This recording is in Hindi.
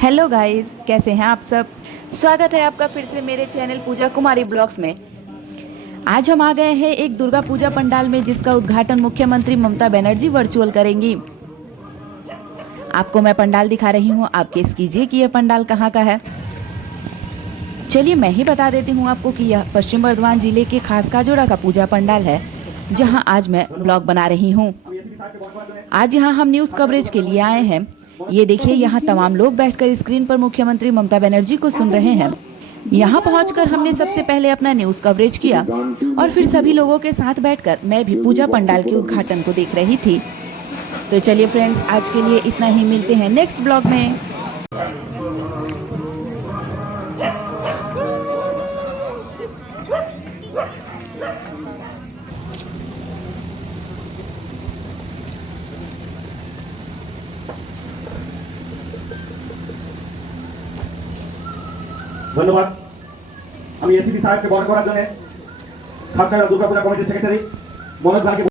हेलो गाइस, कैसे हैं आप सब। स्वागत है आपका फिर से मेरे चैनल पूजा कुमारी ब्लॉग्स में। आज हम आ गए हैं एक दुर्गा पूजा पंडाल में, जिसका उद्घाटन मुख्यमंत्री ममता बनर्जी वर्चुअल करेंगी। आपको मैं पंडाल दिखा रही हूँ, आप गेस कीजिए कि यह पंडाल कहाँ का है। चलिए मैं ही बता देती हूँ आपको कि यह पश्चिम बर्धमान जिले के खास काजोड़ा का पूजा पंडाल है, जहाँ आज मैं ब्लॉग बना रही हूँ। आज यहाँ हम न्यूज़ कवरेज के लिए आए हैं। ये देखिए, यहाँ तमाम लोग बैठकर स्क्रीन पर मुख्यमंत्री ममता बनर्जी को सुन रहे हैं। यहाँ पहुंचकर हमने सबसे पहले अपना न्यूज़ कवरेज किया और फिर सभी लोगों के साथ बैठकर मैं भी पूजा पंडाल के उद्घाटन को देख रही थी। तो चलिए फ्रेंड्स, आज के लिए इतना ही। मिलते हैं नेक्स्ट ब्लॉग में। ধন্যবাদ। আমি এসিপি সাহেবকে বড় করার জন্য খাস করে দুর্গাপূজা কমিটির সেক্রেটারি মনোজ ভাইকে